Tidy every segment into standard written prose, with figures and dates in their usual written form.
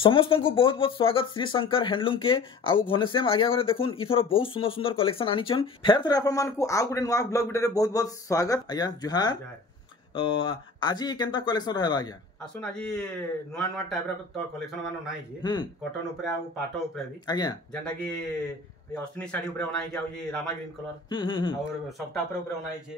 समस्त को बहुत बहुत स्वागत श्री शंकर हैंडलूम के आउ घनश्याम आज्ञा घरे देखुन इथर बहुत सुंदर सुंदर कलेक्शन आनीचन फेर थरे आपण मानकु आउ गुटे नुवा ब्लॉग वीडियो रे बहुत बहुत स्वागत आज्ञा जुहार आज केनता कलेक्शन रहबा आज्ञा आसुन आज नुआ नुआ टाइप रो तो कलेक्शन मानो नाही जे कॉटन ऊपर आ पाटो ऊपर भी आज्ञा जेंटा कि अश्विनी साड़ी ऊपर बनाई जे आउ रामा ग्रीन कलर और सफ्टा ऊपर बनाई जे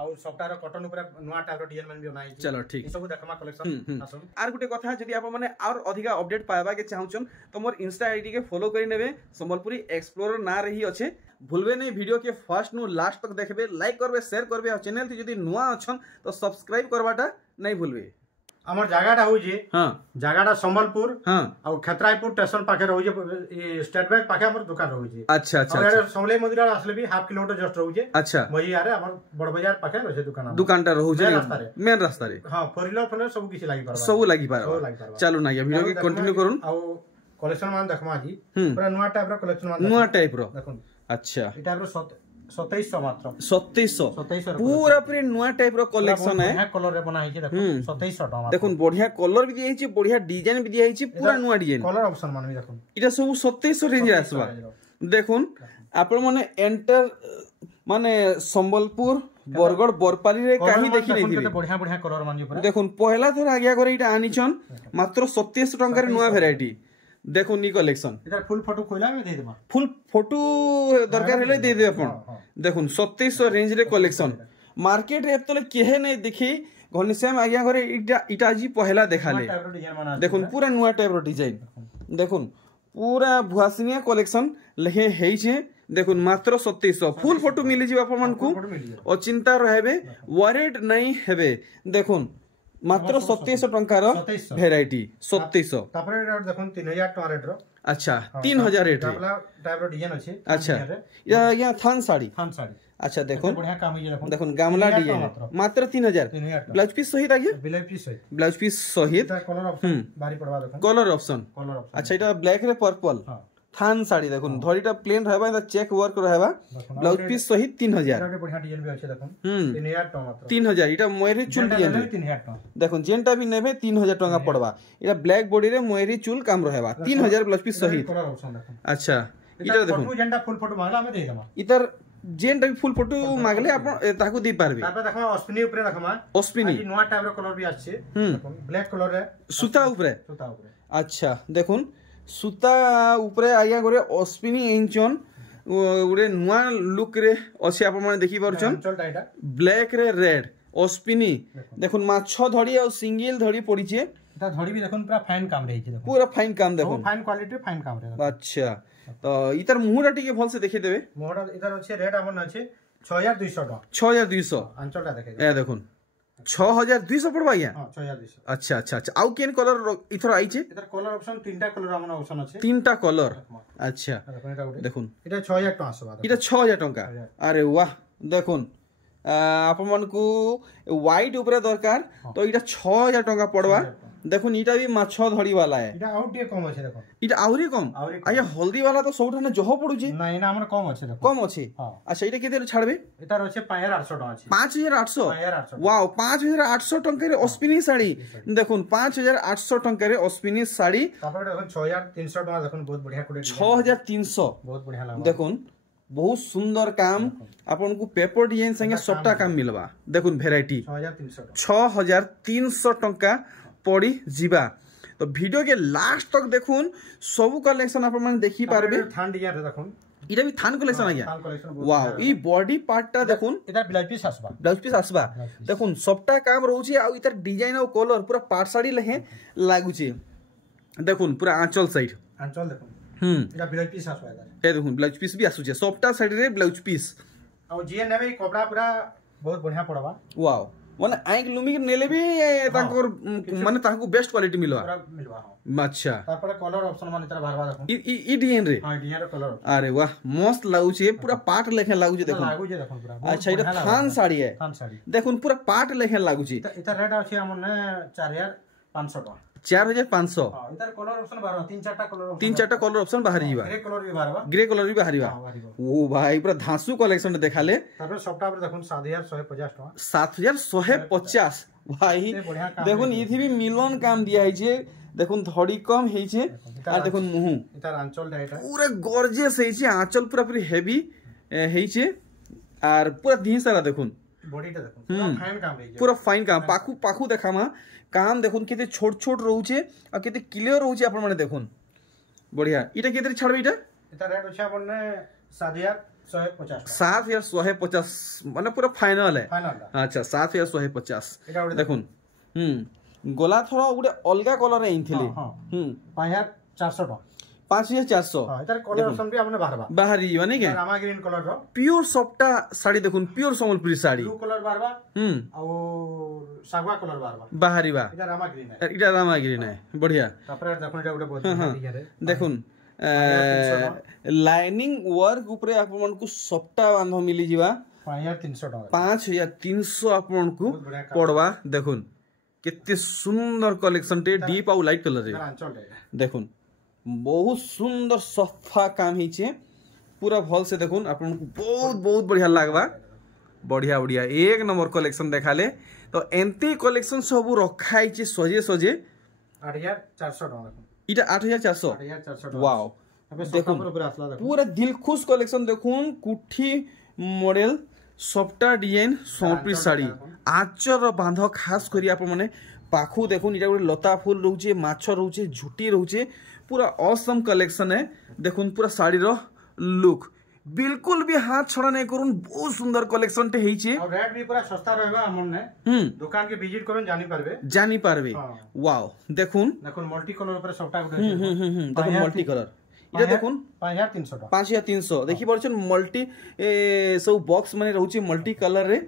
और सफ्टा रो कॉटन ऊपर नुआ टाइप रो डिजाइन मन भी बनाई जे। चलो ठीक सब देखमा कलेक्शन आसुन आर गुटे कथा जदी आप माने और अधिक अपडेट पाएबा के चाहउछन तो मोर इंस्टा आईडी के फॉलो करि नेबे संबलपुरी एक्सप्लोरर ना रही अच्छे भूलबे नहीं वीडियो के फर्स्ट नु लास्ट तक देखबे लाइक करबे शेयर करबे और चैनल थी जदी नुआ अछन तो सब्सक्राइब करवाटा नहीं भूलबे। हमर जगहटा हो जे जगहटा संबलपुर और खतराईपुर स्टेशन पाखे रहो जे स्टेट बैंक पाखे हमर दुकान रहो जे। अच्छा अच्छा और समले मंदिर आसले भी हाफ किलोमीटर जस्ट रहो जे। अच्छा वही यार हमर बड़ बाजार पाखे रहो जे दुकानटा रहो जे मेन रास्ता रे। हां फोर व्हीलर सब किछ लागि परबा सब लागि परबा। चलो ना ये वीडियो के कंटिन्यू करूं और कलेक्शन मान देखमा जी पूरा नुआ टाइप रो कलेक्शन मान नुआ टाइप रो देखुन। अच्छा ई टाइप रो 2700 मात्र 2700 पूरा पूरी नुआ टाइप रो कलेक्शन है। बढ़िया कलर रे बना है देखो 2700 टका देखुन बढ़िया कलर भी दिया है बढ़िया डिजाइन भी दिया है पूरा नुआ डिजाइन कलर ऑप्शन मान भी देखो इटा सब 2700 रेंज रे आसबा। देखुन आपण माने एंटर माने संबलपुर बरगड़ बरपाली रे काहे देखि नै दिबे बढ़िया बढ़िया कलर मान पूरा। देखुन पहला थोर आज्ञा करे इटा आनिचन मात्र 2700 टका रे नुआ वैरायटी देखो नी कलेक्शन इधर फुल फोटो खोला में दे देबा फुल फोटो दरकार हेले दे दे अपन। देखुन 2700 रेंज रे कलेक्शन मार्केट रे तले केहे नै देखि घनश्याम आज्ञा करे इटा जी पहला देखाले। देखुन पूरा नुआ टाइप रो डिजाइन देखुन पूरा भुआसिनिया कलेक्शन लहे हेइ छे। देखुन मात्र 2700 फुल फोटो मिली जी अपन मन को अचिंता रहबे वरीड नहीं हेबे। देखुन मात्र 2700 टंकार वैरायटी 2700 तापर रेट देखुन 3000 टका रेट रो। अच्छा 3000 रेट रे टाइप रो डिजाइन अछि। अच्छा या थान साड़ी अच्छा देखुन बढ़िया काम है देखुन देखुन गामला डिजाइन मात्र 3000 ब्लाउज पीस सहित आगे ब्लाउज पीस सहित कलर ऑप्शन बारी पड़वा देखुन कलर ऑप्शन अच्छा एटा ब्लैक रे पर्पल थान साड़ी देखुन धरीटा प्लेन रहबा एटा चेक वर्क रहबा ब्लाउज पीस सहित 3000 बढ़िया डिजाइन भी अछि देखुन 3000 टका मात्र 3000 एटा मोयरी चुल डिजाइन 3000 टका देखुन जेनटा भी नेबे 3000 टका पड़बा एटा ब्लैक बॉडी रे मोयरी चुल काम रहबा 3000 ब्लाउज पीस सहित कलर ऑप्शन देखुन। अच्छा इटा देखुन फोटो जेनटा फुल फोटो मांगला हमें दे देमा इतर जेनटा भी फुल फोटो मांगले आपण ताकू दे पारबे। तापर देखमा अश्विनी ऊपर देखमा अश्विनी नुआ टाइप रो कलर भी आछे देखुन ब्लैक कलर रे सूता ऊपर अच्छा देखुन सूता ऊपर आया गोरे अश्विनी इंचन गोरे नुआ लुक रे अछि आपण माने देखि परछन ब्लैक रे रेड अश्विनी देखुन माछ धड़ी और सिंगल धड़ी पड़ी छे ता धड़ी भी देखुन पूरा फाइन काम रही छे पूरा फाइन काम देखुन फाइन क्वालिटी फाइन काम रे। अच्छा तो इतर मुहरा टिके भल से देखि देबे मुहरा इधर अछि रेड हमन अछि 6200 टका 6200 अंचलटा देखे ए देखुन 6200 पड़बा या। हां 6200 अच्छा अच्छा अच्छा आउ केन कलर इथर आई छे इधर कलर ऑप्शन तीनटा कलर हमन ऑप्शन अछि तीनटा कलर। अच्छा देखुन इटा 6000 टका आसबा इटा 6000 टका अरे वाह देखुन आपण मन को व्हाइट ऊपर दरकार तो इटा 6000 टका पड़वा। देखुन इटा भी माछ धड़ी वाला है इटा आउटे कम अछि देखो इटा आउरी कम आया हल्दी वाला तो सबठाने जह पड़ू छी नहीं ना हमर कम अछि देखो कम अछि। अच्छा इटा केते छाड़बे इटा रहै छै 5800 टका अछि 5800 वाओ 5800 टका रे अश्विनी साड़ी देखुन 5800 टका रे अश्विनी साड़ी तापर देखुन 6300 टका देखुन बहुत बढ़िया क्वालिटी 6300 बहुत बढ़िया लागबा देखुन बहुत सुंदर काम आपन को पेपर डिजाइन संगे सबटा काम मिलबा। देखुन वैरायटी 6300 टका पड़ी जीवा। तो वीडियो के लास्ट तक देखुन सब कलेक्शन आप मन देखि पारबे। थान डिजाइन देखुन इटा भी थान कलेक्शन आ गया वाओ ई बॉडी पार्टटा देखुन इधर ब्लाउज पीस आसबा देखुन सबटा काम रहउची आ इधर डिजाइन और कलर पूरा पार्ट साड़ी लहे लागुची। देखुन पूरा आंचल साइड आंचल देखुन इधर ब्लाउज पीस आसबा इधर ए देखुन ब्लाउज पीस भी आसुचे सबटा साइड रे ब्लाउज पीस और जे नेबे कपड़ा पूरा बहुत बढ़िया पड़बा वाओ माने आइक लुमी नेले भी तांकर माने तांको बेस्ट क्वालिटी मिलवा। अच्छा तापर कलर ऑप्शन माने तरा भरवा देखो ई डिजाइन रे हां डिजाइन रो कलर अरे वाह मस्त लागुचे पूरा पार्ट लेखे लागुचे देखो लागुचे देखो पूरा। अच्छा इटा थान साड़ी है थान साड़ी देखुन पूरा पार्ट लेखे लागुचे इता रेट अछि हमने 4500 टका 4500 इधर कलर ऑप्शन बाहर तीन चारटा कलर ऑप्शन बाहर जीवा ग्रे कलर भी बाहर ओ भाई पूरा धांसु कलेक्शन देखाले तापर सबटा पर देखुन 7150 टका 7150 भाई देखुन इथि भी मिलन काम दिया है जे देखुन धड़ी कम हेइछे और देखुन मुहु इतार आंचल डाइटा पूरा गॉर्जियस हेइछे आंचल पूरा पूरी हेवी हेइछे और पूरा धी सारा देखुन बॉडीटा देखुन पूरा फाइन काम हेइछे पूरा फाइन काम पाखु पाखु देखामा काम देखुन केते छोट छोट रहउछे और केते क्लियर रहउछे आपण माने देखुन बढ़िया इटा केते छाड़बे इता रेट अछि आपने 7,150 माने पूरा फाइनल है अच्छा 7,150 देखुन गोला थोड़ा गुटे अलगा कलर आइथिले 5,400 टका 5,400 इतार कलर ऑप्शन भी हमने बाहरबा बाहरी माने के रामा ग्रीन कलर रो प्योर सॉफ्टा साड़ी देखुन pure Sambalpuri sari blue colour बारबा और सागवा कलर बारबा बाहरी बा इटा रामा ग्रीन है बढ़िया तापर देखुन इटा गुटे बहुत देखुन लाइनिंग वर्क ऊपर आपन को सॉफ्टा बांध मिली जीवा 5,300 टका 5,300 आपन को पड़वा देखुन कितने सुंदर कलेक्शन टे डीप और लाइट कलर रे देखुन बहुत सुंदर सफा काम हिचे पूरा भल से देखुन आपन को बहुत बहुत बढ़िया लागबा बढ़िया बढ़िया एक नंबर कलेक्शन देखाले तो एंती कलेक्शन सब रखा हिचे सजे सजे 8,400 टका इटा 8,400 वाओ देखुन पूरा दिल खुश कलेक्शन देखुन कुठी मॉडल सॉफ्टा डिजाइन सम्बलपुरी साड़ी आचर बांध खास करी आप माने पाखु देखुन इटा गोटे लता फूल रहउचे माछ रहउचे झुटी रहउचे पूरा ऑसम कलेक्शन है देखुन पूरा साड़ी रो लुक बिल्कुल भी हाथ छोड़ा नहीं करूँ बहुत सुंदर कलेक्शन टे हेइचे और रेट भी पूरा सस्ता रहबा हमन ने दुकान के विजिट करन जानी पारबे वाओ देखुन मल्टी कलर ऊपर सॉफ्टा गुटे देखुन मल्टी कलर इटा देखुन 5,300 टका 5,300 देखि परछन मल्टी सब बॉक्स माने रहउचे मल्टी कलर रे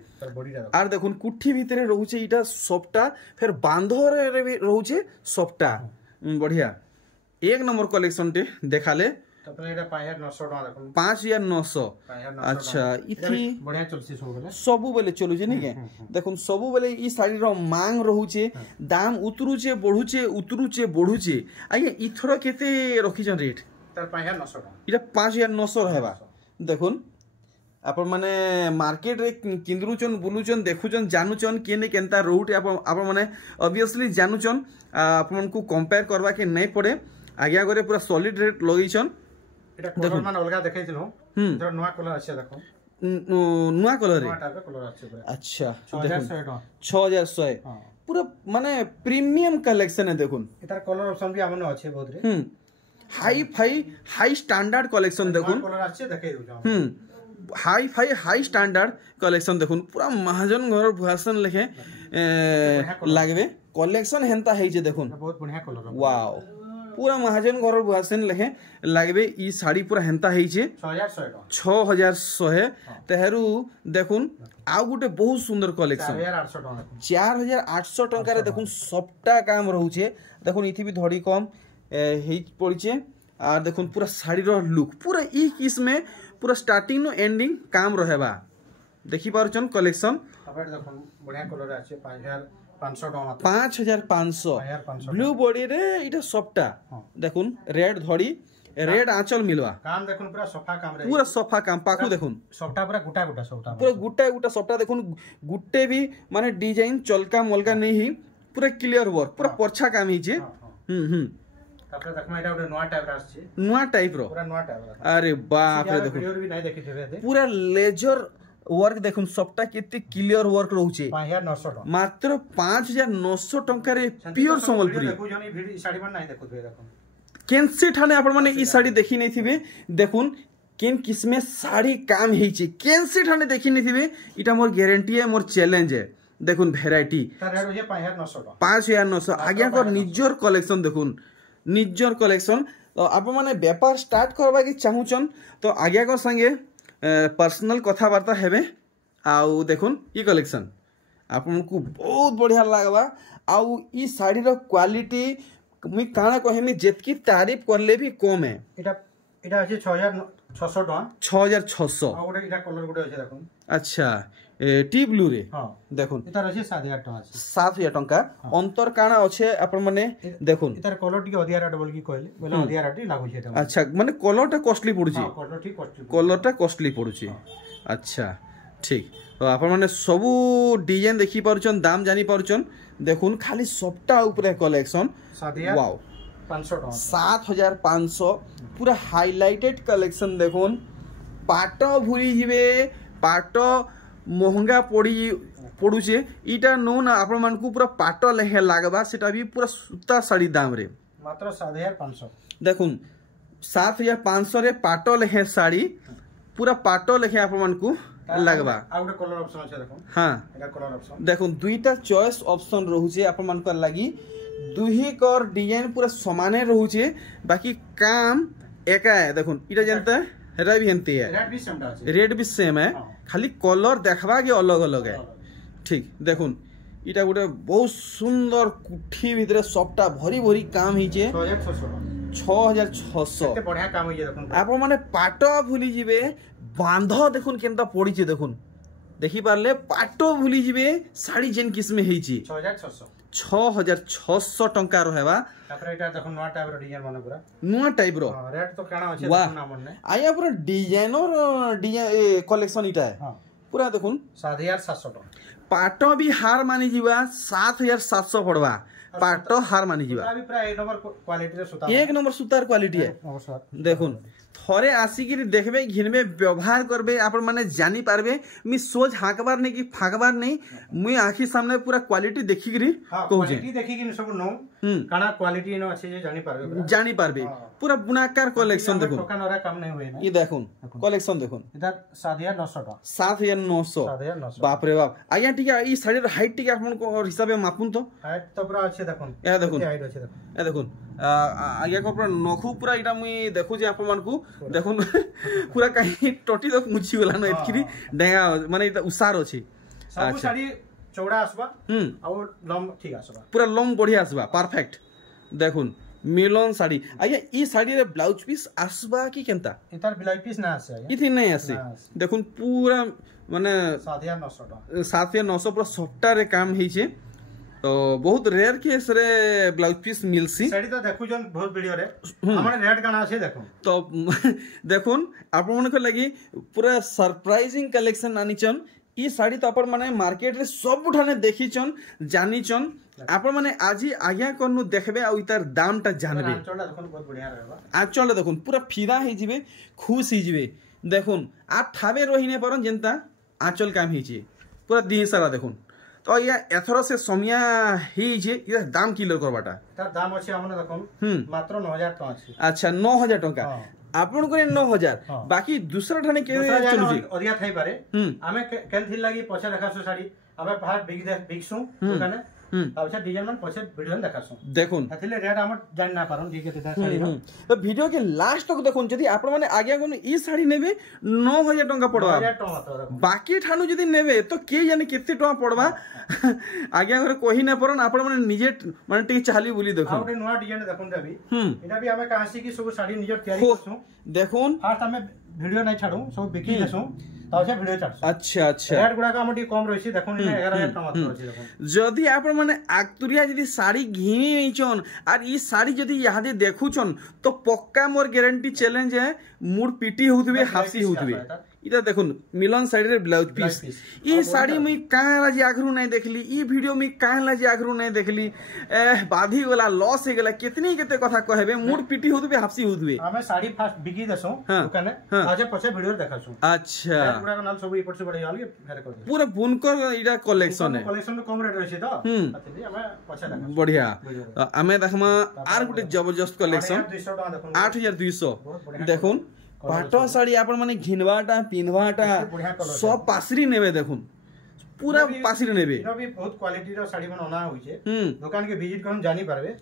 आर देखुन कुठी भितरे रहउचे इटा सॉफ्टा फिर बांधो रे भी रहउचे सॉफ्टा बढ़िया एक नंबर कलेक्शन टे देखाले तपरे एटा 5,900 टका देखुन 5,900 अच्छा इथि बढ़िया चलसी सबु बेले चलु जे निके देखुन सबु बेले ई साड़ी रो मांग रहउचे दाम उतरुचे बढ़ुचे आगे इथरो केते रखि जन रेट तर 5,900 टका इटा 5,900 रहबा देखुन आपण माने मार्केट रे किंद्रुचन बुलुचन देखुचन जानुचन केने केनता रूट आपण माने ऑब्वियसली जानुचन आपण को कंपेयर करबा के नहीं पड़े आज्ञा करे पूरा सॉलिड रेट लगैछन एटा कलर मान अलगा देखैथिनो जरा नवा कलर अछि देखो नवा कलर रे नवा टाइप कलर अछि पूरा अच्छा 6,100 टका 6,100 पूरा माने प्रीमियम कलेक्शन है देखुन एटार कलर ऑप्शन भी हमने अछि बहुत रे हाई स्टैंडर्ड कलेक्शन देखुन कलर अछि देखै दउ हाई स्टैंडर्ड कलेक्शन देखुन पूरा महाजन घर भुआसन लेखे लागबे कलेक्शन हेंता है जे देखुन बहुत बढ़िया कलर वाओ पूरा महाजन घर भुआसन लेखे लागबे ई साड़ी पूरा हेंता है जे 6,100 तेहरू देखुन आ गुटे बहुत सुंदर कलेक्शन 4,800 टका रे देखुन सबटा काम रहउचे देखुन इथि भी धड़ी कम हेइ पड़िचे और देखुन पूरा साड़ी रो लुक पूरा ई किस में पूरा स्टार्टिंग नो एंडिंग काम रहेबा देखि पारछन कलेक्शन अब देखुन बढ़िया कलर अछि 5,500 टका 5,500 ब्लू बॉडी रे इटा सॉफ्टा देखुन रेड धड़ी रेड आंचल मिलवा काम देखुन पूरा सफा काम रे पूरा सफा काम पाखु देखुन सॉफ्टा पूरा गुटा सॉफ्टा पूरा गुटा सॉफ्टा देखुन गुटे भी माने डिजाइन चलका मलका नहीं ही पूरा क्लियर वर्क पूरा परछा काम ही जे तापर देखमा एटा उडे नवा टाइप रास छी नवा टाइप रो पूरा नवा टाइप अरे बाप रे देखो वीडियो भी नहीं देखि थे पूरा लेजर वर्क देखुन सबटा केते क्लियर वर्क रहउचे 5,900 टका मात्र 5,900 टका रे प्योर संबलपुरी देखु जनी वीडियो साड़ी मन नहीं देखु देखो केनसे ठाने आपण माने ई साड़ी देखि नै थिबे देखुन केन किस्मे साड़ी काम हेइचे केनसे ठाने देखि नै थिबे इटा मोर गारंटी है मोर चैलेंज है देखुन वैरायटी तार रेट हो 5,900 टका 5,900 आज्ञा कर निजर कलेक्शन देखुन निजर कलेक्शन तो आप माने व्यापार स्टार्ट करबा के चाहुचन तो आज्ञा कर संगे पर्सनल कथाबार्ता हेबे आउ देखुन ई कलेक्शन आपको बहुत बढ़िया लागबा आउ ई साड़ी रो क्वालिटी मुई काना कहमी जेतकी तारीफ करले भी कम है एटा अछि 6,600 टका 6,600 आ ओडे एटा कलर गुटे अछि देखुन अच्छा टी ब्लू रे हां देखुन इतार अछि 7,000 टका अछि 7,000 टका अंतर काना अछि आपण माने देखुन इतार कलर टी अधिया डबल की कहले बोले अधिया टी लागु छै एटा अच्छा माने कलरटा कॉस्टली पड़ुछि कलर टी कॉस्टली कलरटा कॉस्टली पड़ुछि अच्छा ठीक तो आपण माने सबू डिजाइन देखि पारुछन दाम जानी पारुछन देखुन खाली सबटा ऊपर कलेक्शन वाओ 7500 पूरा हाइलाइटेड कलेक्शन देखुन पाट भूली जिवे पाट महंगा पड़ुचे इटा नो ना आपण मान को पूरा पाट लेहे लागबा सेटा भी पूरा सूता साड़ी दाम रे मात्र 7500 देखुन 7500 रे पाट लेहे साड़ी पूरा पाट लेखे आपण मान को लागबा आउट कलर ऑप्शन আছে দেখুন हां এটা कलर ऑप्शन দেখুন দুইটা চয়েস অপশন রহুছে आपण मान को लागि दुही कर डिजाइन पूरा समाने रहुचे बाकी काम एका है देखुन इटा जनता रेड भी हेंती है रेड भी सेम है खाली कलर देखबा के अलग अलग है ठीक देखुन इटा गोटे बहुत सुंदर कुठी भितरे सबटा भरी भरी काम हिचे 6600 एते बढ़िया काम होई देखुन आपण माने पाटो भूली जिवे बांध देखुन केनता पड़ीचे देखुन देखि पारले पाटो भूली जिवे साड़ी जेन किस्म हेची 6600 टंका रहबा तापर एटा देखुन नवा टाइप रो डिजाइन माने पूरा नवा टाइप रो रेट तो काना अछि देखुन ना मन नै आया पूरा डिजाइनर डिजाइन कलेक्शन इटा है पूरा देखुन 7700 टंका पाटो भी हार मानी जीवा 7700 पड़वा पाटो हार मानी जीवा अभी प्राय एक नंबर क्वालिटी रे सूता एक नंबर सूतार क्वालिटी है देखुन थरे आसिक देखबे घिनबे व्यवहार करबे आपण माने जानी पारबे मी सोच हाकबार नहीं कि फाकबार नहीं मुई आखी सामने पूरा क्वालिटी देखि गिरी कहू जे क्वालिटी देखि कि सब नो काना क्वालिटी नो अछि जे जानी पारबे पूरा बुनाकार कलेक्शन देखुन ठोका नरा काम नहीं होय ना ई देखुन कलेक्शन देखुन इधर 7900 टका 7900 बाप रे बाप आया ठीक है ई साड़ी हाइट ठीक आपन को हिसाबे मापुन तो हाइट तो पूरा अच्छे देखुन ए देखुन हाइट अच्छे देखुन ए देखुन आगे को पूरा नखु पूरा इटा मुई देखु जे आपन मान को देखुन पूरा कहीं टोटी तो मुछि गला न एतकी डेगा माने इटा उसार अछि सब साड़ी चौड़ा आसबा और लंब ठीक आसबा पूरा लंब बढ़िया आसबा परफेक्ट देखुन मिलन साड़ी आया ई साड़ी रे ब्लाउज पीस आसबा की केनता इतार ब्लाउज पीस ना आसे इथि नहीं आसे देखुन पूरा माने 7900 पूरा सफ्टा रे काम हेचे तो बहुत रेयर केस रे ब्लाउज पीस मिलसी साड़ी तो देखु जन बहुत वीडियो रे हमने रेट गाना আছে দেখুন तो देखुन आपण मन को लागि पूरा सरप्राइजिंग कलेक्शन आनिचन ई साड़ी तो आपण माने मार्केट रे सब उठाने देखिचन जानिचन आपण माने आजी आज्ञा करनु देखबे आ इतार दामटा जानबे आंचलटा देखुन बहुत बढ़िया रहबा आंचलटा देखुन पूरा फिदा हे जिवे खुश ही जिवे देखुन आ ठाबे रहिने परन जेंता आंचल काम हिची पूरा दी सारा देखुन तो या एथरो से समिया ही जे ये दाम किलो करबाटा तार दाम अछि हमने देखुन मात्र 9000 टका अछि अच्छा 9000 टका आपण को 9000 बाकी दूसरा ठाने के चलु जी ओरिया थाई पारे हमें केल थी लागी पछा देखासु साड़ी हमें बाहर बिकसु दुकाने अच्छा डिजाइन मन पछे वीडियो देखासु देखुन हथिले रेट हम जान ना पारन जी के साड़ी तो वीडियो के लास्ट तक देखुन जदी आपण माने आगे कोन ई साड़ी नेबे 9000 टका पड़वा 9000 टका बाकी ठानु जदी नेबे तो के जाने केते टका पड़वा आगे घर कोही ना परन आपण माने निजे माने टी चाली बोली देखुन आउटे नवा डिजाइन देखुन देबी एटा भी हमें कासी की सब साड़ी निजे तैयारी करसु देखुन फास्ट हमें वीडियो नहीं छाडू सब बिकी देसु तासे वीडियो छाडसु अच्छा अच्छा रेट गुडा का हमटी कम रहिसी देखुन 11000 टका मात्र अछि देखुन जदी आपण माने आक्तुरिया जदी साड़ी घिनी नैचन आर ई साड़ी जदी यादे देखुचन तो पक्का मोर गारंटी चैलेंज है मूड पीटी होतबे हासी होतबे इटा देखुन मिलन साड़ी रे ब्लाउज पीस ई साड़ी मुई काहे लाजी आगरू नहीं देखली ई वीडियो में काहे लाजी आगरू नहीं देखली बाधी वाला लॉस हे गेला कितनी केते कथा कहबे मूड पीटी होतबे हासी होतबे हमें साड़ी फास्ट बिकी देसो दुकाने आजे पछे वीडियो देखासु अच्छा पूरा नाल सब ऊपर से बढ़िया आलगे फेर कर दे पूरा बुनकर इटा कलेक्शन है कलेक्शन कम रेट रहिसे तो अतली हमें पछे देखासु बढ़िया हमें देखमा आर गुटे जबरदस्त कलेक्शन 8200 देखुन पाटो साड़ी आपण माने घिनवाटा पिनवाटा सब पासरी नेबे देखुन पूरा पासरी नेबे इनो भी बहुत क्वालिटी रो साड़ी बना होइछे दुकान के विजिट करन जानी पारबे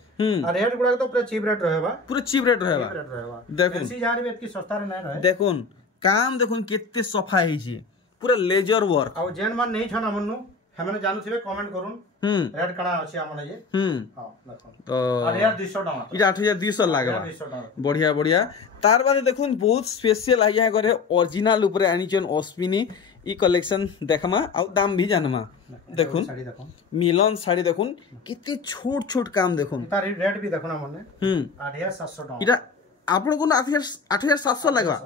और रेट गुडा तो पूरा चीप रेट रहबा पूरा चीप रेट रहबा देखुन ऐसी जारे बेत की सस्ता रे नै रहे देखुन काम देखुन केते सफा हिची पूरा लेजर वर्क आ जेन मान नहीं छन हमनु हमने जानू थिबे कमेंट करूं रेट कणा अछि हमने ये हां देखो तो 8200 टका इटा 8200 लागबा बढ़िया बढ़िया तार बाद देखुन बहुत स्पेशल आया करे ओरिजिनल ऊपर आनीचन ऑस्पिनी ई कलेक्शन देखमा आ दाम भी जानमा देखुन मिलन साड़ी देखुन कितने छोट छोट काम देखुन तार रेट भी देखुन हमने 8700 टका इटा आपण को 8700 लागबा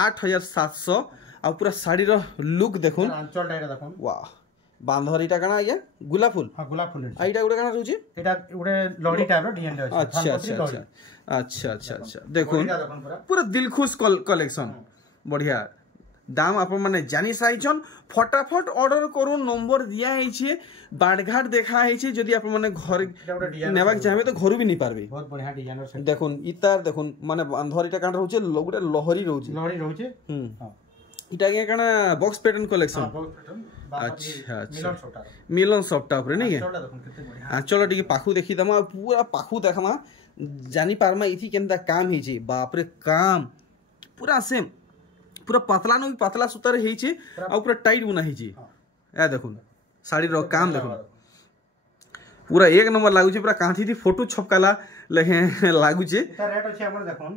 8700 आ पूरा शाड़ी रो लुक देखुन आंचल डाइरा देखुन वाह बांधर इटा काना आज्ञा गुलाब फूल हां गुलाब फूल आइटा गुडे काना रहउची एटा गुडे लहरी टाइप रो डिजाइन अछि अच्छा अच्छा अच्छा अच्छा अच्छा देखुन पूरा दिल खुश कलेक्शन बढ़िया दाम आप माने जानी साइछन फटाफट ऑर्डर करू नंबर दिया है बाटघाट देखा है जदि आप माने घर नेबाक चाहबे तो घर भी नहीं पारबे बहुत बढ़िया डिजाइन रो देखुन इतार देखुन माने बांधर इटा काना रहउचे गुडे लहरी रहउचे हां इटा के काना box pattern collection box pattern अच्छा अच्छा मिलन सॉफ्ट ऊपर नहीं है चलो ठीक पाखु देखी दमा पूरा पाखु देखमा जानी पारमा इथि केनता काम हे बाप रे काम पूरा सेम पूरा पतला नो पतला सुतार हे आ पूरा टाइट बुना हे ए देखुन साड़ी रो काम देखुन पूरा एक नंबर लागु पूरा कांथी थी फोटो छपकाला लगे लागु रेट अछि हमर देखुन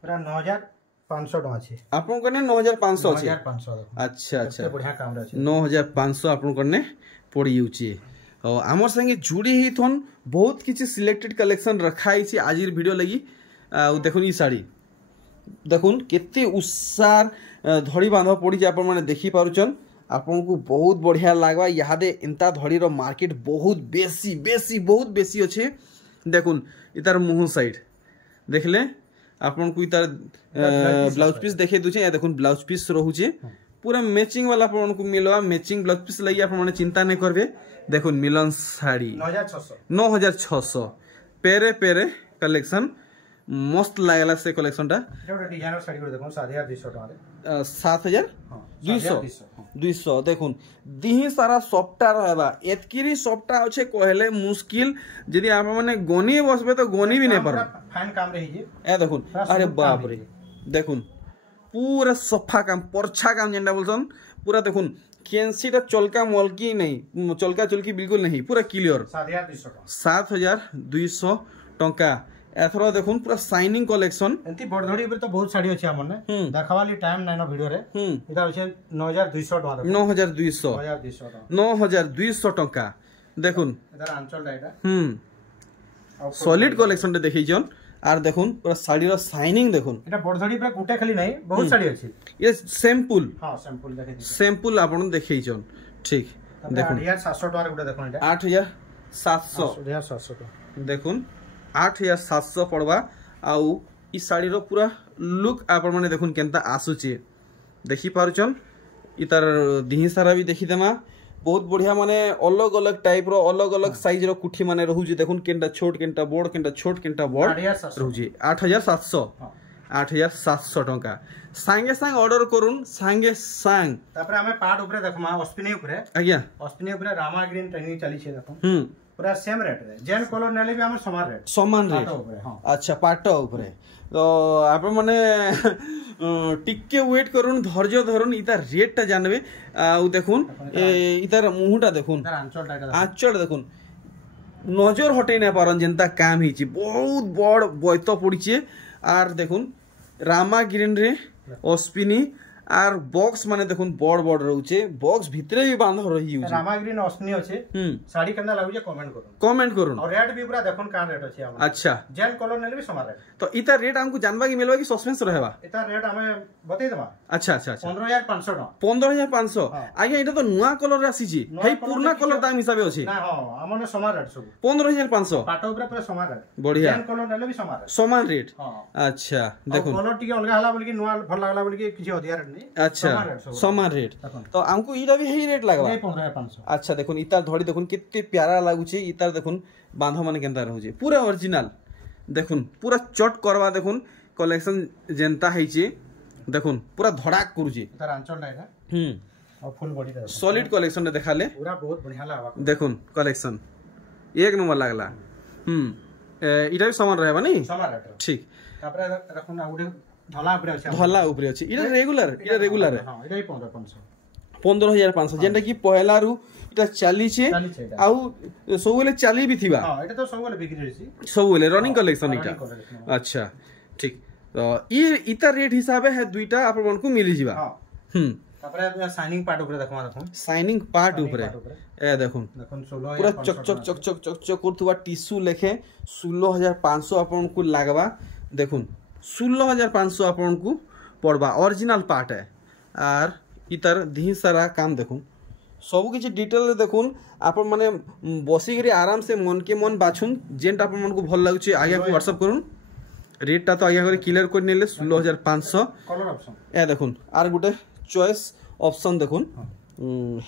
पूरा 9500 टका अछि आपन कने 9500 अछि 9500 अच्छा अच्छा बढ़िया काम रे 9500 आपन कने पड़ी जाउची और आमर संगे जुड़ी ही थन बहुत किसी सिलेक्टेड कलेक्शन रखा है आज वीडियो लगी देखुन ई साड़ी देखुन केते उत्सार धड़ी बांध पड़ी आप देखी पारुचन आपन को बहुत बढ़िया लागवा यादे इंता धड़ी रो मार्केट बहुत बेसी बेसी बहुत बेसी अच्छे देखुन इतार मुंह साइड देखले आपन को इतार ब्लाउज पीस देखे दूचे या देखुन ब्लाउज पीस रहूचे पूरा मैचिंग वाला आपन को मिलवा मैचिंग ब्लाउज पीस लगी आप माने चिंता नहीं करबे देखुन मिलन साड़ी 9600 पेरे पेरे कलेक्शन मस्त लागला से कलेक्शन टा एटा डिजाइनर साड़ी को देखो 7200 टका 7200 देखुन दिही सारा सॉफ्टा रहबा एतकिरी सॉफ्टा अछि कहले मुश्किल जदी आप माने गोनी बसबे तो गोनी भी नहीं पर फाइन काम रही जे ए देखुन अरे बाप रे देखुन पूरा सफा काम परछा काम जेंडा बोलसन पूरा देखुन केंसीटा चलका मलकी नहीं चलका चलकी बिल्कुल नहीं पूरा क्लियर 7200 टंका एथरो देखुन पूरा शाइनिंग कलेक्शन एंती बड़धड़ी पर तो बहुत साड़ी अछि हमन ने देखवाली टाइम नै न वीडियो रे इधर अछि 9200 टका 9200 टंका देखुन इधर आंचल डाइटा सॉलिड कलेक्शन दे देखै जन आर देखुन पूरा साड़ी रो शाइनिंग देखुन एटा बड़धड़ी पर गुटे खाली नहीं बहुत साड़ी अछि ये सैंपल हां सैंपल देखै सैंपल आपन देखै जन ठीक देखुन 8700 टका गुटे देखुन एटा 8700 देखुन 8700 पड़वा आउ ई साड़ी रो पूरा लुक आप माने देखुन केनता आसुचे देखि पारुचन इतार दिही सारा भी देखि देमा बहुत बढ़िया माने अलग अलग टाइप रो अलग अलग साइज रो कुठी माने रहउजे देखुन केनटा छोट केनटा बड़ केनटा छोट केनटा बड़ रहउजे 8700 टंका सांगे सांग ऑर्डर करून सांगे सांग तापर हमें पार्ट ऊपर देखमा अस्पिनी ऊपर आज्ञा अस्पिनी ऊपर रामा ग्रीन ट्रेनिंग चली छे देखो पूरा सेम रेट रे जेन कलर नेले भी हम समान रेट हां अच्छा पाट ऊपर तो आप माने टिके वेट करून धैर्य धरुन इता रेट टा जानबे आ देखुन इतार मुहटा देखुन आंचल देखुन नजर हटै ना पारन जेंता काम हिची बहुत बड़ बयत पड़ीचे आर देखुन रामा ग्रीन रे अस्पिनी आर बॉक्स माने देखुन बड़ बड़ रहउचे बॉक्स भितरे भी बांध रही यूज रामा ग्रीन अस्पिनी अछि साड़ी केना लागुजे कमेंट करून और रेट भी पूरा देखुन का रेट अछि हम अच्छा जेन कलर नेले भी समान रेट तो इता रेट हमको जानबा की मिलबा की सस्पेंस रहबा इता रेट हमें बतै देबा अच्छा अच्छा अच्छा 15500 टका 15500 आगे इटा तो नुवा कलर आसी छी हे पुराना कलर दाम हिसाबे अछि ना हां हमने समान रेट सब 15500 पाटो ऊपर पूरा समान रेट बढ़िया जेन कलर नेले भी समान रेट अच्छा देखो कलर टिके अलगा हला बोल की नुवा भल लागला बोल की किछि अधिया रेट नहीं अच्छा समान रेट तो हमको इटा भी हेई रेट लागबा 15500 अच्छा देखुन इतार धड़ी देखुन कितने प्यारा लागुचे इतार देखुन बांध माने केनता रहउचे पूरा ओरिजिनल देखुन पूरा चट करवा देखुन कलेक्शन जेंता heiche देखुन पूरा धड़ाक करूचे इतार आंचल डाइटा और फुल बॉडी दा सॉलिड कलेक्शन देखाले पूरा बहुत बढ़िया लागबा देखुन कलेक्शन एक नंबर लागला इटा भी समान रहबा नहीं समान रेट ठीक तापर रखुन आउडे धला ऊपर अछि इटा रेगुलर हां इटा 15500 जेंटा की पहला रु इटा चाली छे आउ सबले चाली भी थिबा हां इटा तो सबले बिक्री रही सबले रनिंग कलेक्शन इटा अच्छा ठीक तो इता रेट हिसाबे है दुईटा आपन को मिली जिबा तापर शाइनिंग पार्ट ऊपर देखमा देखो शाइनिंग पार्ट ऊपर ए देखुन पूरा चक चक चक चक चक चक करथुवा टिश्यू लेखे 16500 आपन को लागबा देखुन 16500 आपन को पड़बा ओरिजिनल पार्ट है आर इ तार धी सारा काम देखुन सब किसी डिटेल देखुन आपण माने बसिक आराम से मन के मन बाछुन जेनटा आपण मन को भल लागुचे आगे को व्हाट्सएप करूँ रेट टा तो आगे करे क्लियर कर नेले 16500 कलर ऑप्शन ए देखुन आर गुटे चॉइस ऑप्शन देखुन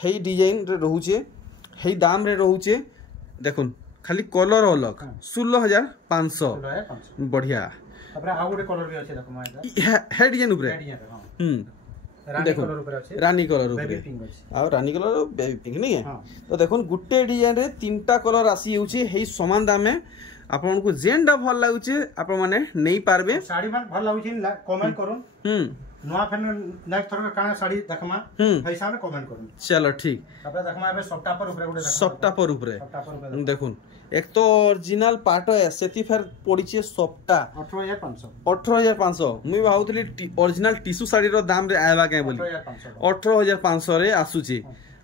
हेई डिजाइन रे रहउचे हेई दाम रे रहउचे देखुन खाली कलर अलग 16500 बढ़िया तापर आ गुटे कलर भी अछि देखो माइटा हे डिजाइन ऊपर रानी कलर ऊपर अछि रानी कलर ऊपर बेबी पिंक अछि आ रानी कलर बेबी पिंक नहीं है तो देखुन गुटे डिजाइन रे तीनटा कलर आसी होउची हेई समान दाम में आपन को जेनडा भल लागुचे आपन माने नहीं पारबे साड़ी मान भल लागुची कमेंट करूं नवा फेन नेक्स्ट थर काना साड़ी देखमा पैसा में कमेंट करूं चलो ठीक तापर देखमा एबे सफ्टा पर ऊपर गुटे सफ्टा पर ऊपर देखुन एक तो ओरिजिनल पाट है सेति फेर पड़ीचे सफ्टा 18500 मुई भाउतली ओरिजिनल टिश्यू साड़ी रो दाम रे आएबा के बोली 18500 रे आसुची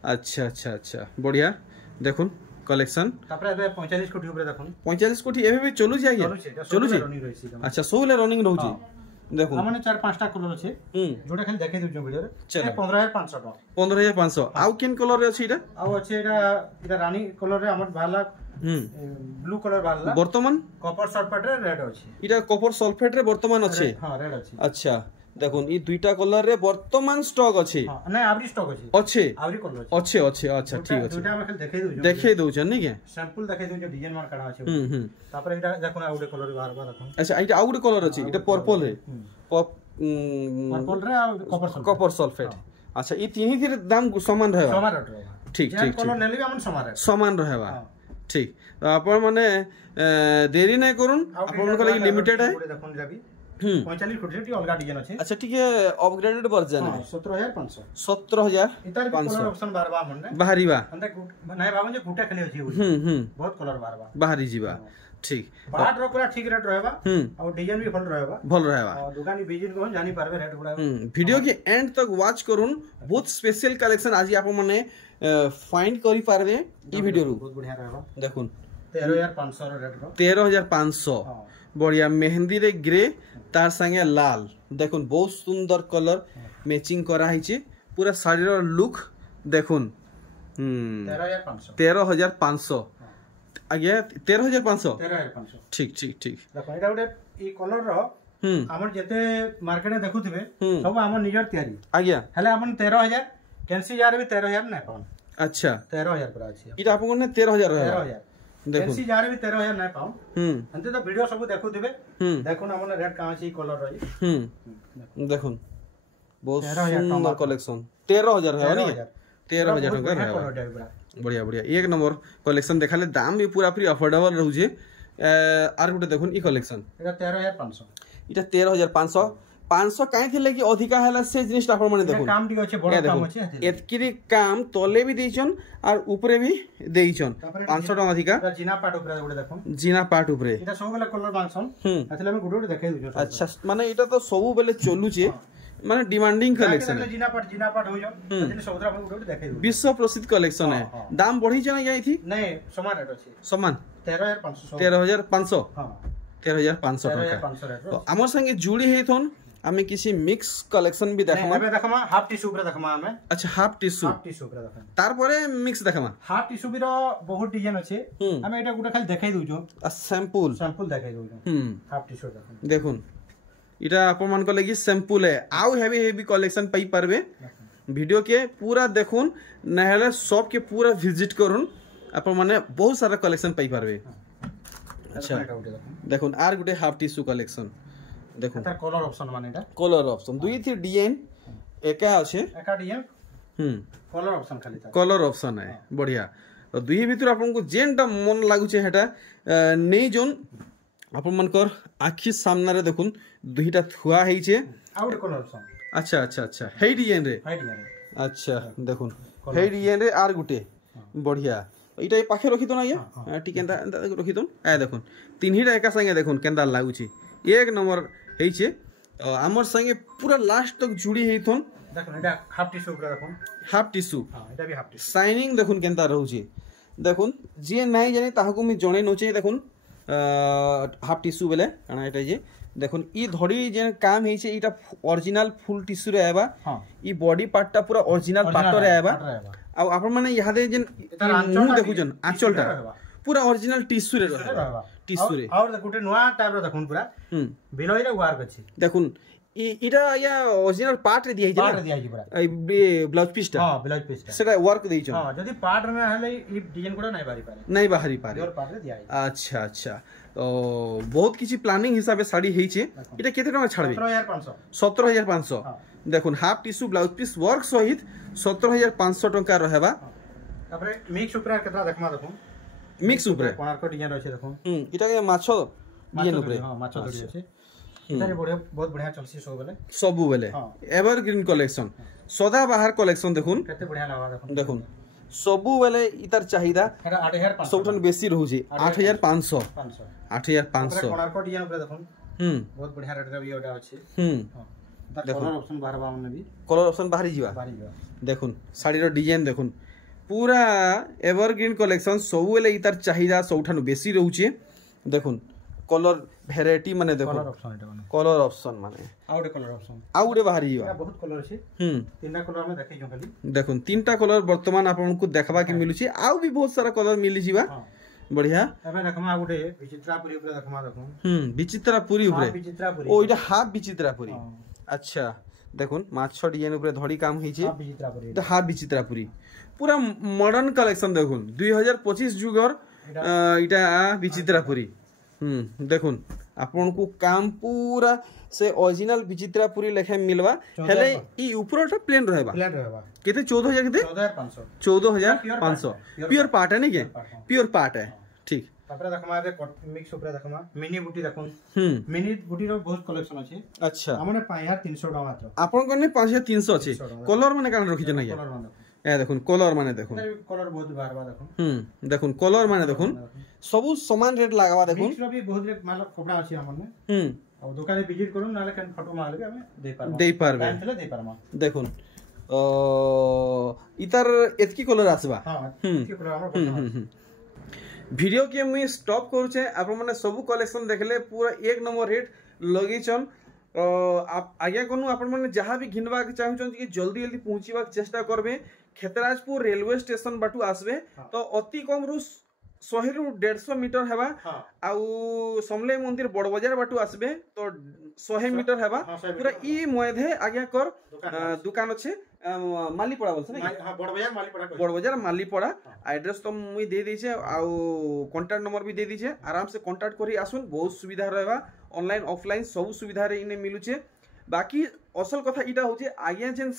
अच्छा अच्छा अच्छा बढ़िया देखुन कलेक्शन तापर एबे 45 कोटी ऊपर देखुन 45 कोटी एबे भी चलू छै चलू छै अच्छा सोले रनिंग रहू छै देखो हमने 4-5 टा कलर अछि जोटा खाली देखे दिउ वीडियो रे 15500 टका 15500 आउ केन कलर रे अछि इटा आउ अछि इटा रानी कलर रे हमर भाला ब्लू कलर भाला वर्तमान कॉपर सल्फेट रे रेड अछि इटा कॉपर सल्फेट रे वर्तमान अछि हां रेड अछि अच्छा देखुन ई दुईटा कलर रे वर्तमान स्टॉक अछि हां नै आवरी स्टॉक अछि अछि आवरी कलर अछि अछि अच्छा ठीक अछि दुईटा में खाली देखे दउ छ नै के सैंपल देखे दउ डिजाइन मार काढा अछि तापर इटा देखुन आउडे कलर बार बार देखुन अच्छा इटा आउडे कलर अछि इटा पर्पल रे पर्पल रे कॉपर सल्फेट अच्छा ई तीन ही दाम समान रहबा समान रहबा ठीक ठीक कलर नेली भी हमन समान रहबा ठीक तो आपण माने देरी नै करूं आपण को लागि लिमिटेड है देखुन जाबी 45 कोटी टी अलगा डिजाइन अछि अच्छा ठीक है अपग्रेडेड वर्जन है 17500 17500 कलर ऑप्शन बारबा हमने बाहरीबा अंदे नै बाबन जे गुटा खाली अछि बहुत कलर बारबा बाहरी जीवा ठीक बाट रो पूरा ठीक रेट रहबा और डिजाइन भी भल रहबा और दुकानी विजिट को जानि पारबे रेट गुडा वीडियो के एंड तक वॉच करूं बहुत स्पेशल कलेक्शन आज आप माने फाइंड करि पारबे ई वीडियो रो बहुत बढ़िया रहबा देखुन 13500 रेट रो 13500 बढ़िया मेहंदी रे ग्रे तार संगे लाल देखुन बहुत सुंदर कलर मैचिंग करा हिचे पूरा साड़ी रो लुक देखुन 13500 आगे 13500 ठीक ठीक ठीक देखो एटा गुटे ई कलर रो हमर जते मार्केट में देखुथिबे सब हमर निजर तयारी आगे हले हमन 13000 कैंसी जार भी 13000 नै पाउन अच्छा 13000 पर अछि इटा आपन ने 13000 रहे 13000 कैंसी जार भी 13000 नै पाउन अंते तो वीडियो सब देखुथिबे देखुन हमन रेट का अछि कलर रही देखुन बहुत सुंदर कलेक्शन 13000 है नी 13000 टका है बढ़िया बढ़िया एक नंबर कलेक्शन देखाले दाम भी पूरा फ्री अफोर्डेबल रहू जे आर गुटे देखुन ई कलेक्शन एटा 13500 इटा 13500 500 काहे थिले कि अधिका हला से जिनिस आपण माने देखो काम ठीक अछि बड़ काम अछि एतकिरी काम तले भी देइछन और ऊपरे भी देइछन 500 टका अधिका जीना पार्ट ऊपरे गुटे देखो जीना पार्ट ऊपरे इटा सब बेला कलर बांसन अथले हम गुटे देखाइ दियो अच्छा माने इटा तो सब बेले चलु छे माने डिमांडिंग कलेक्शन है जीना पार्ट हो जाओ अथले सौदरा हम गुटे देखाइ दियो विश्व प्रसिद्ध कलेक्शन है दाम बढ़ी छ ना गई थी नहीं समान रेट अछि समान 13500 हां 13500 टका तो हमर संगे जुड़ी हेथन हमें किसी मिक्स कलेक्शन भी देखमा एबे देखमा हाफ टिश्यू ऊपर देखमा हमें अच्छा हाफ टिश्यू ऊपर देखमा तार परे मिक्स देखमा हाफ टिश्यू बिरो बहुत डिजाइन अछि हमें एटा गुटा खाली देखाइ दउ जो सैंपल देखाइ दउ जो हाफ टिश्यू देखो देखुन इटा अपन मन को लगी सैंपल है आउ हेवी कलेक्शन पाई परबे वीडियो के पूरा देखुन नहले शॉप के पूरा विजिट करूं अपन माने बहुत सारा कलेक्शन पाई परबे अच्छा देखुन are Gute half tissue collection देखो अच्छा कलर ऑप्शन माने एटा कलर ऑप्शन दुई थी डिजाइन एका আছে एका डिजाइन कलर ऑप्शन खाली था कलर ऑप्शन है बढ़िया तो दुई भीतर आपन को जेनटा मन लागु छे हेटा नै जोन आपन मन कर आखी सामने रे देखुन दुईटा थुआ हेई छे आउट कलर ऑप्शन अच्छा अच्छा अच्छा हेई डिजाइन रे अच्छा देखुन हेई डिजाइन रे आर गुटे बढ़िया इटा पाखे रखी दो ना ये टिकेंदा रखी दो आ देखुन तीनहीटा एका संगे देखुन केंदा लागु छी एक नंबर हेइछे हमर संगे पूरा लास्ट तक जुड़ी हेइथन देखुन एटा हाफ टिश्यू ऊपर देखुन हाफ टिश्यू हां एटा भी हाफ टिश्यू शाइनिंग देखुन केनता रहू छी देखुन जे नाही जाने ताहाकू मी जणे नोचे देखुन हाफ टिश्यू बेले काना एटा जे देखुन ई धड़ी जे काम हे छे इटा ओरिजिनल फुल टिश्यू रे आबा ई बॉडी पार्ट टा पूरा ओरिजिनल पार्ट रे आबा आ आपण माने यहादे जे मुंह देखु जन आंचलटा पूरा ओरिजिनल टिश्यू रे रहबा टिश्यू रे और गुटे नवा टाइप रो देखुन पूरा बिलोई रे वर्क अछि देखुन इटा या ओरिजिनल पार्ट रे दिया छै पूरा ए ब्लाउज पीस टा हां ब्लाउज पीस टा सेका वर्क देइ छ हां जदी पार्ट में हले ई डिजाइन कोडा नहीं बाहरी पारे और पार्ट रे दिया अच्छा अच्छा तो बहुत किसी प्लानिंग हिसाब से साड़ी हेई छे इटा केते टका छाड़बे 17500 देखुन half tissue blouse piece work सहित 17500 टका रहबा तापरे मिक्स ऊपर केतना देखमा देखुन मिक्स ऊपर कोणार्क डिजाइन अछि देखुन इटा के माछो डिजाइन ऊपर हां माछो डिजाइन अछि तारे बढ़िया बहुत बढ़िया चलसी सब बेले एवरग्रीन कलेक्शन सदा बाहर कलेक्शन देखुन केते बढ़िया लागबा देखुन सबु बेले इतार चाहिदा 8500 सबटन बेसी रहू छी 8500 8500 कोणार्क डिजाइन ऊपर देखुन बहुत बढ़िया रेट रे ओडा अछि कलर ऑप्शन बाहरबा हमने भी कलर ऑप्शन बाहरी जीवा देखुन साड़ी रो डिजाइन देखुन पूरा एवरग्रीन कलेक्शन सब बेले इतार चाहिदा सबठन बेसी रहू छी देखुन कलर वेराइटी माने देखो कलर ऑप्शन माने आउडे बाहरी जीवा बहुत कलर अछि तीनटा कलर में देखै जो खाली देखुन तीनटा कलर वर्तमान आपन को देखबा के मिलु छी आउ भी बहुत सारा कलर मिली जीवा बढ़िया एबे देखमा गुटे विचित्रापुरी ऊपर देखमा देखुन विचित्रापुरी ऊपर ओ इटा हाफ विचित्रापुरी अच्छा देखुन माछ डिजाइन ऊपर धड़ी काम होई छी हाफ विचित्रापुरी पूरा मॉडर्न कलेक्शन देखुन 2025 जुगर इटा विचित्रापुरी देखुन आपन को काम पूरा से ओरिजिनल विचित्रापुरी लेखे मिलवा हेले ई ऊपरटा प्लेन रहबा केते 14000 केते 14500 प्योर पार्ट है नहीं के प्योर पार्ट है ठीक तापर देखमा मिक्स ऊपर देखमा मिनी बूटी देखुन मिनी बूटी रो बहुत कलेक्शन अछि अच्छा हमने 5300 टका मात्र आपन कोने 5300 अछि कलर माने कान रखि जना ए देखुन कलर माने देखुन कलर बहुत बारबा देखुन देखुन कलर माने देखुन सब समान रेट लगावा देखुन मिक्स रो भी बहुत रेट मतलब कपड़ा अछि हमने और दुकाने विजिट करू नाले कन फोटो मार के हमें दे पारबे टाइम चले दे पारमा देखुन इतर एतकी कलर आसबा हां एतकी कलर हमर वीडियो के मुई स्टॉप करू छे आपन माने सब कलेक्शन देखले पूरा एक नंबर रेट लगी छन आप आगे कोनु आपन माने जहां भी घिनबा के चाहू छन कि जल्दी जल्दी पहुंचीबा के चेष्टा करबे खेतराजपुर रेलवे स्टेशन बाटू आसबे तो अति कम रु 100 रु 150 मीटर हेबा आउ समले मंदिर बड़ बाजार बाटू आसबे तो 100 मीटर हेबा पूरा ई मयधे आगे कर दुकान अछि मालीपड़ा बोलछ ना हां बड़ बाजार मालीपड़ा एड्रेस तो मुई दे दी छे आउ कांटेक्ट नंबर भी दे दी छे आराम से कांटेक्ट करी आसुन बहुत सुविधा रहबा ऑनलाइन ऑफलाइन सब सुविधा रे इने मिलु छे बाकी असल कथा इटा होचे आगे जेन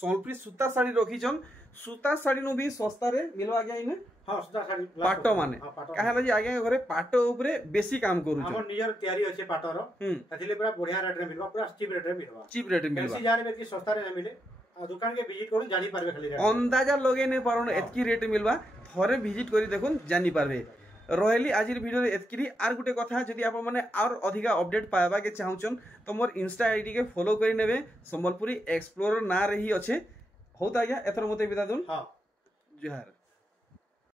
सोलप्री सूता साड़ी रखी छन सूता साड़ी नु भी सस्ता रे मिलवा गया इने हां सूता साड़ी पाटो माने काहेला जी आगे घरे पाटो ऊपरे बेसी काम करू छ हमर नियर तयारी अछि पाटो रो तथिले पूरा बढ़िया रेट रे मिलवा पूरा चीप रेट रे मिलवा चीप रेट रे मिलवा कैसी जाने में कि सस्ता रे न मिले दुकान के विजिट करू जानि पारबे खाली अंदाजा लगे नै पारन एतकी रेट मिलवा थरे विजिट करी देखुन जानि पारबे रहली आजिर वीडियो रे एतकी आर गुटे कथा जदी आप माने और अधिका अपडेट पाएबा के चाहउछन तो मोर इंस्टा आईडी के फॉलो करी नेबे संबलपुरी एक्सप्लोरर ना रही अछि होता गया एथर मते विदा दुन हां जोहार।